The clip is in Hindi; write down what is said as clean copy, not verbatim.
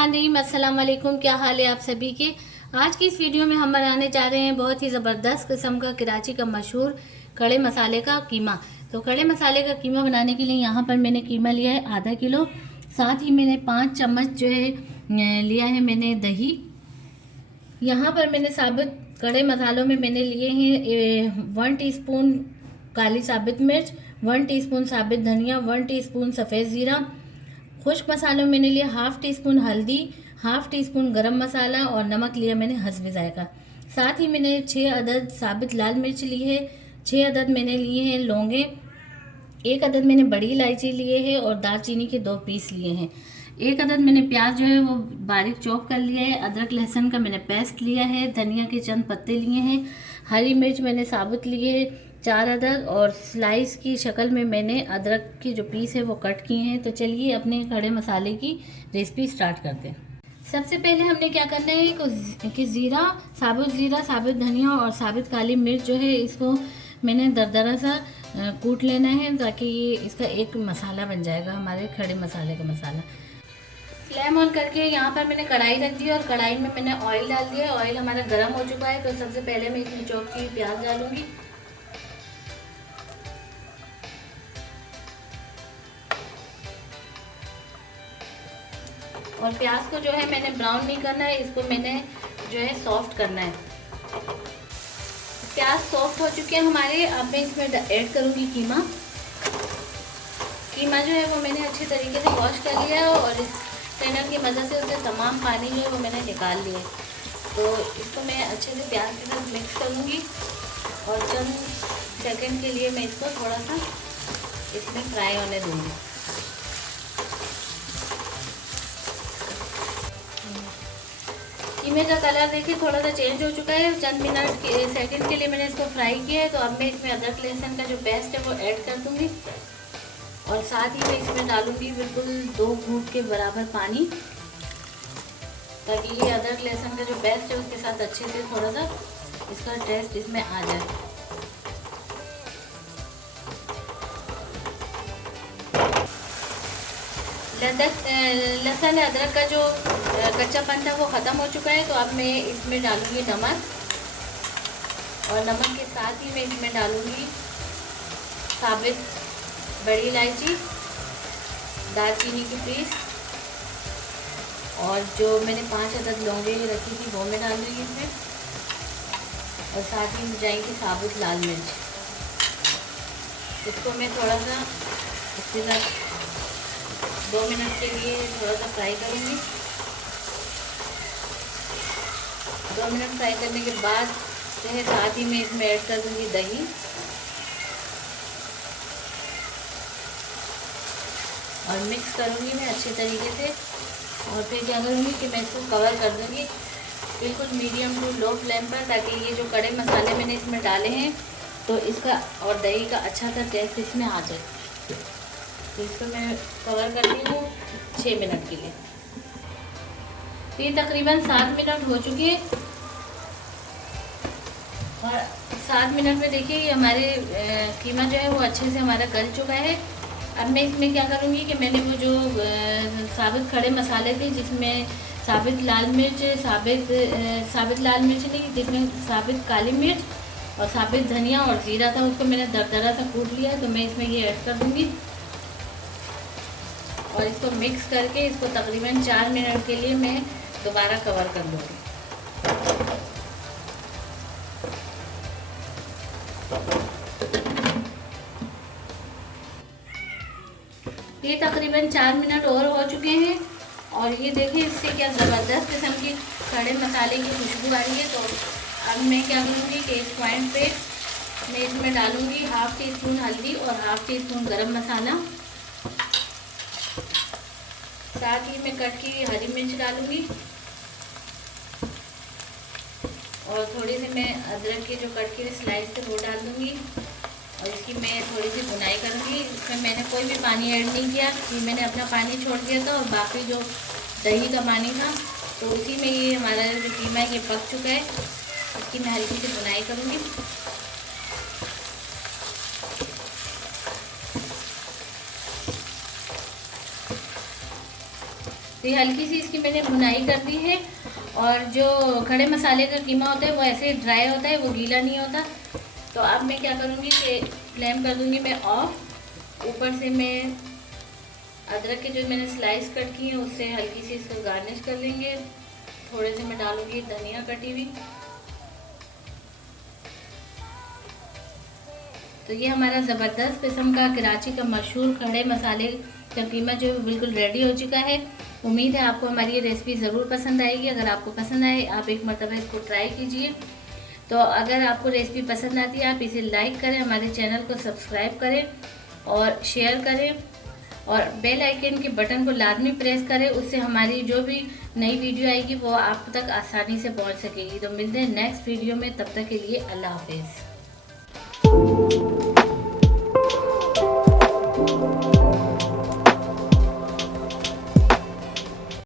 बिस्मिल्लाहिर्रहमानिर्रहीम। अस्सलाम वालेकुम। क्या हाल है आप सभी के। आज की इस वीडियो में हम बनाने जा रहे हैं बहुत ही ज़बरदस्त किस्म का कराची का मशहूर खड़े मसाले का कीमा। तो खड़े मसाले का कीमा बनाने के लिए यहाँ पर मैंने कीमा लिया है आधा किलो। साथ ही मैंने 5 चम्मच जो है लिया है मैंने दही। यहाँ पर मैंने साबुत खड़े मसालों में मैंने लिए हैं 1 टीस्पून काली साबित मिर्च, 1 टीस्पून साबित धनिया, 1 टीस्पून सफ़ेद ज़ीरा। खुश्क मसालों में मैंने लिया हाफ़ टी स्पून हल्दी, हाफ़ टी स्पून गरम मसाला और नमक लिया मैंने हस्ब जायका। साथ ही मैंने 6 अदद साबित लाल मिर्च ली है, 6 अदद मैंने लिए हैं लौंगे, 1 अदद मैंने बड़ी इलायची लिए है और दालचीनी के 2 पीस लिए हैं। 1 अदद मैंने प्याज जो है वो बारीक चॉप कर लिया है। अदरक लहसुन का मैंने पेस्ट लिया है। धनिया के चंद पत्ते लिए हैं। हरी मिर्च मैंने साबुत लिए है 4 अदद और स्लाइस की शक्ल में मैंने अदरक की जो पीस है वो कट किए हैं। तो चलिए अपने खड़े मसाले की रेसिपी स्टार्ट करते हैं। सबसे पहले हमने क्या करना है कि ज़ीरा, साबुत धनिया और साबित काली मिर्च जो है इसको मैंने दरदरा सा कूट लेना है ताकि ये इसका एक मसाला बन जाएगा, हमारे खड़े मसाले का मसाला। फ्लेम ऑन करके यहाँ पर मैंने कढ़ाई रख दी और कढ़ाई में मैंने ऑयल डाल दिया। ऑयल हमारा गर्म हो चुका है तो सबसे पहले मैं इसमें चॉप की प्याज डालूंगी। और प्याज को जो है मैंने ब्राउन नहीं करना है, इसको मैंने जो है सॉफ्ट करना है। प्याज सॉफ्ट हो चुके हैं हमारे। अब मैं इसमें ऐड करूँगी कीमा। कीमा जो है वो मैंने अच्छे तरीके से वॉश कर लिया है और इस स्ट्रेनर की मदद से उससे तमाम पानी जो है वो मैंने निकाल लिया है। तो इसको मैं अच्छे से प्याज के साथ मिक्स करूँगी और चंद सेकंड के लिए मैं इसको थोड़ा सा इसमें फ्राई होने दूँगी। कीमे का कलर देखिए थोड़ा सा चेंज हो चुका है। चंद सेकंड के लिए मैंने इसको फ्राई किया है। तो अब मैं इसमें अदरक लहसुन का जो पेस्ट है वो ऐड कर दूँगी और साथ ही मैं इसमें डालूँगी बिल्कुल 2 घूंट के बराबर पानी, ताकि ये अदरक लहसुन का जो पेस्ट है उसके साथ अच्छे से थोड़ा सा इसका टेस्ट इसमें आ जाए। लहसुन अदरक का जो कच्चापन था वो ख़त्म हो चुका है। तो अब मैं इसमें डालूँगी नमक और नमक के साथ ही मैं इसमें डालूँगी साबित बड़ी इलायची, दालचीनी की पीस और जो मैंने 5 अदद लौंगे रखी थी वो मैं डाल दूँगी इसमें और साथ ही जाएगी साबुत लाल मिर्च। इसको मैं थोड़ा सा इसके साथ 2 मिनट के लिए थोड़ा सा फ्राई करूँगी। 2 मिनट फ्राई करने के बाद जो है साथ ही मैं इसमें ऐड कर दूँगी दही और मिक्स करूँगी मैं अच्छे तरीके से। और फिर क्या करूँगी कि मैं इसको कवर कर दूँगी बिल्कुल मीडियम टू लो फ्लेम पर, ताकि ये जो खड़े मसाले मैंने इसमें डाले हैं तो इसका और दही का अच्छा सा टेस्ट इसमें आ जाए। तो इसको मैं कवर करती हूँ 6 मिनट के लिए। तो ये तकरीबन 7 मिनट हो चुके हैं और 7 मिनट में देखिए ये हमारे कीमा जो है वो अच्छे से हमारा गल चुका है। अब मैं इसमें क्या करूँगी कि मैंने वो जो साबित खड़े मसाले थे जिसमें साबित लाल मिर्च, साबित लाल मिर्च नहीं, जिसमें साबित काली मिर्च और साबित धनिया और ज़ीरा था, उसको मैंने दरदरा सा कूट लिया। तो मैं इसमें ये ऐड कर दूँगी और इसको मिक्स करके इसको तकरीबन 4 मिनट के लिए मैं दोबारा कवर कर लूँगी। ये तकरीबन 4 मिनट और हो चुके हैं और ये देखिए इससे क्या ज़बरदस्त किस्म की खड़े मसाले की खुशबू आ रही है। तो अब मैं क्या करूँगी कि इस पॉइंट पे मैं इसमें डालूँगी हाफ़ टी स्पून हल्दी और हाफ़ टी स्पून गरम मसाला। साथ ही मैं कट की हरी मिर्च डालूँगी और थोड़ी सी मैं अदरक के जो कट की स्लाइस थे वो डाल दूँगी और इसकी मैं थोड़ी सी भुनाई करूँगी। इसमें मैंने कोई भी पानी ऐड नहीं किया, ये मैंने अपना पानी छोड़ दिया था और बाकी जो दही का पानी था तो उसी में ये हमारा जो कीमा है ये पक चुका है। इसकी मैं हल्की सी भुनाई करूँगी। तो ये हल्की सी इसकी मैंने भुनाई कर दी है। और जो खड़े मसाले का कीमा होता है वो ऐसे ड्राई होता है, वो गीला नहीं होता। तो अब मैं क्या करूँगी कि फ्लेम कर दूँगी मैं ऑफ। ऊपर से मैं अदरक के जो मैंने स्लाइस कट की है उससे हल्की सी इसको गार्निश कर लेंगे। थोड़े से मैं डालूँगी धनिया कटी हुई। तो ये हमारा ज़बरदस्त किस्म का कराची का मशहूर खड़े मसाले का कीमा जो बिल्कुल रेडी हो चुका है। उम्मीद है आपको हमारी ये रेसिपी ज़रूर पसंद आएगी। अगर आपको पसंद आए आप एक मरतबा इसको ट्राई कीजिए। तो अगर आपको रेसिपी पसंद आती है आप इसे लाइक करें, हमारे चैनल को सब्सक्राइब करें और शेयर करें और बेल आइकन के बटन को लाजमी प्रेस करें। उससे हमारी जो भी नई वीडियो आएगी वो आप तक आसानी से पहुंच सकेगी। तो मिलते हैं नेक्स्ट वीडियो में, तब तक के लिए अल्लाह हाफिज़।